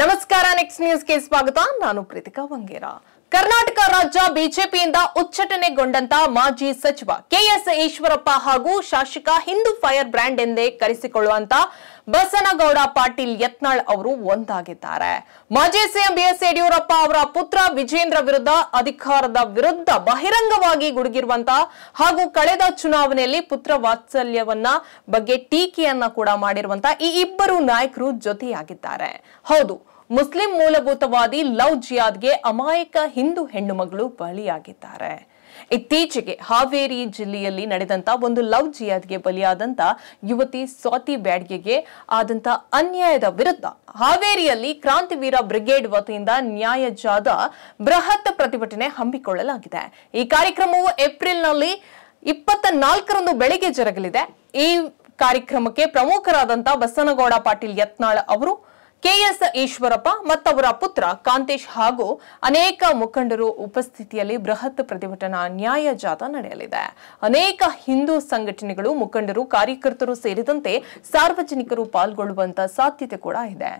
ನಮಸ್ಕಾರ, ನೆಕ್ಸ್ಟ್ ನ್ಯೂಸ್ಗೆ ಸ್ವಾಗತ. ನಾನು ಪ್ರೀತಿಕಾ ವಂಗೇರ. ಕರ್ನಾಟಕ ರಾಜ್ಯ ಬಿಜೆಪಿಯಿಂದ ಉಚ್ಚಾಟನೆಗೊಂಡಂತ ಮಾಜಿ ಸಚಿವ ಕೆಎಸ್ ಈಶ್ವರಪ್ಪ ಹಾಗೂ ಶಾಸಕ ಹಿಂದೂ ಫೈರ್ ಬ್ರ್ಯಾಂಡ್ ಎಂದೇ ಕರೆಸಿಕೊಳ್ಳುವಂತ ಬಸನಗೌಡ ಪಾಟೀಲ್ ಯತ್ನಾಳ್ ಅವರು ಒಂದಾಗಿದ್ದಾರೆ. ಮಾಜಿ ಸಿಎಂ ಬಿಎಸ್ ಯಡಿಯೂರಪ್ಪ ಅವರ ಪುತ್ರ ವಿಜೇಂದ್ರ ವಿರುದ್ಧ ಅಧಿಕಾರದ ವಿರುದ್ಧ ಬಹಿರಂಗವಾಗಿ ಗುಡುಗಿರುವಂತ ಹಾಗೂ ಕಳೆದ ಚುನಾವಣೆಯಲ್ಲಿ ಪುತ್ರ ವಾತ್ಸಲ್ಯವನ್ನ ಬಗ್ಗೆ ಟೀಕೆಯನ್ನ ಕೂಡ ಮಾಡಿರುವಂತ ಈ ಇಬ್ಬರು ನಾಯಕರು ಜೊತೆಯಾಗಿದ್ದಾರೆ. ಹೌದು, ಮುಸ್ಲಿಂ ಮೂಲಭೂತವಾದಿ ಲವ್ ಜಿಯಾದ್ಗೆ ಅಮಾಯಕ ಹಿಂದೂ ಹೆಣ್ಣು ಮಗಳು ಬಲಿಯಾಗಿದ್ದಾರೆ. ಇತ್ತೀಚೆಗೆ ಹಾವೇರಿ ಜಿಲ್ಲೆಯಲ್ಲಿ ನಡೆದಂತ ಒಂದು ಲವ್ ಜಿಯಾದ್ಗೆ ಬಲಿಯಾದಂತ ಯುವತಿ ಸ್ವಾತಿ ಬ್ಯಾಡ್ಗೆಗೆ ಆದಂತ ಅನ್ಯಾಯದ ವಿರುದ್ಧ ಹಾವೇರಿಯಲ್ಲಿ ಕ್ರಾಂತಿವೀರ ಬ್ರಿಗೇಡ್ ವತಿಯಿಂದ ನ್ಯಾಯಜಾದ ಬೃಹತ್ ಪ್ರತಿಭಟನೆ ಹಮ್ಮಿಕೊಳ್ಳಲಾಗಿದೆ. ಈ ಕಾರ್ಯಕ್ರಮವು ಏಪ್ರಿಲ್ನಲ್ಲಿ 24ರಂದು ಬೆಳಗ್ಗೆ ಜರುಗಲಿದೆ. ಈ ಕಾರ್ಯಕ್ರಮಕ್ಕೆ ಪ್ರಮುಖರಾದಂತ ಬಸನಗೌಡ ಪಾಟೀಲ್ ಯತ್ನಾಳ್ ಅವರು, ಕೆಎಸ್ ಈಶ್ವರಪ್ಪ ಮತ್ತವರ ಪುತ್ರ ಕಾಂತೇಶ್ ಹಾಗೂ ಅನೇಕ ಮುಖಂಡರು ಉಪಸ್ಥಿತಿಯಲ್ಲಿ ಬೃಹತ್ ಪ್ರತಿಭಟನಾ ನ್ಯಾಯ ಜಾಥಾ ನಡೆಯಲಿದೆ. ಅನೇಕ ಹಿಂದೂ ಸಂಘಟನೆಗಳು, ಮುಖಂಡರು, ಕಾರ್ಯಕರ್ತರು ಸೇರಿದಂತೆ ಸಾರ್ವಜನಿಕರು ಪಾಲ್ಗೊಳ್ಳುವಂತ ಸಾಧ್ಯತೆ ಕೂಡ ಇದೆ.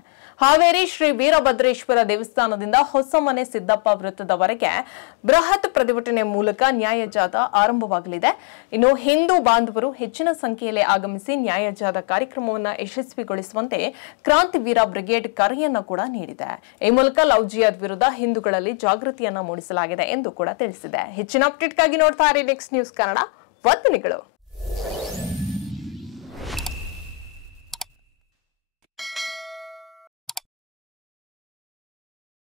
ಹಾವೇರಿ ಶ್ರೀ ವೀರಭದ್ರೇಶ್ವರ ದೇವಸ್ಥಾನದಿಂದ ಹೊಸಮನೆ ಸಿದ್ದಪ್ಪ ವೃತ್ತದವರೆಗೆ ಬೃಹತ್ ಪ್ರತಿಭಟನೆ ಮೂಲಕ ನ್ಯಾಯ ಜಾಥಾ ಆರಂಭವಾಗಲಿದೆ. ಇನ್ನು ಹಿಂದೂ ಬಾಂಧವರು ಹೆಚ್ಚಿನ ಸಂಖ್ಯೆಯಲ್ಲಿ ಆಗಮಿಸಿ ನ್ಯಾಯ ಜಾಥಾ ಕಾರ್ಯಕ್ರಮವನ್ನು ಯಶಸ್ವಿಗೊಳಿಸುವಂತೆ ಕ್ರಾಂತಿವೀರ ಬ್ರಿಗೇಡ್ ಕರೆಯನ್ನ ಕೂಡ ನೀಡಿದೆ. ಈ ಮೂಲಕ ಲವ್ ಜಿಯಾದ್ ವಿರುದ್ಧ ಹಿಂದೂಗಳಲ್ಲಿ ಜಾಗೃತಿಯನ್ನ ಮೂಡಿಸಲಾಗಿದೆ ಎಂದು ಕೂಡ ತಿಳಿಸಿದೆ. ಹೆಚ್ಚಿನ ಅಪ್ಡೇಟ್ಗಾಗಿ ನೋಡ್ತಾ ಇರಿ ನೆಕ್ಸ್ಟ್ ನ್ಯೂಸ್ ಕನ್ನಡ. ವಂದನೆಗಳು.